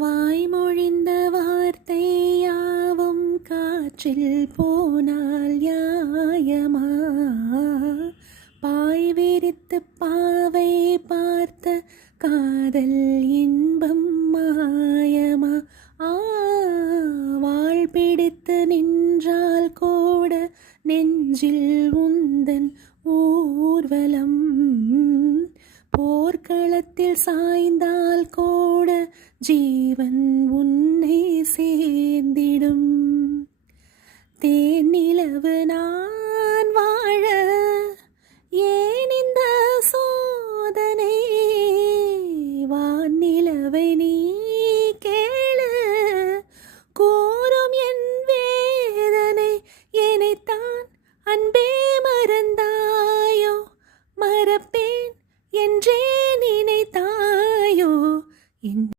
வாய்மொழிந்த வார்த்தை யாவும் காற்றில் போனால் யாயமா? பாய் விரித்து பாவை பார்த்த காதல் இன்பம் மாயமா? வாழ் பிடித்து நின்றால் கூட நெஞ்சில் உந்தன் ஊர்வலம். போர்க்களத்தில் சாய்ந்தால் கூட ஜீவன் உன்னை சேர்ந்திடும். தேனிலவு நான்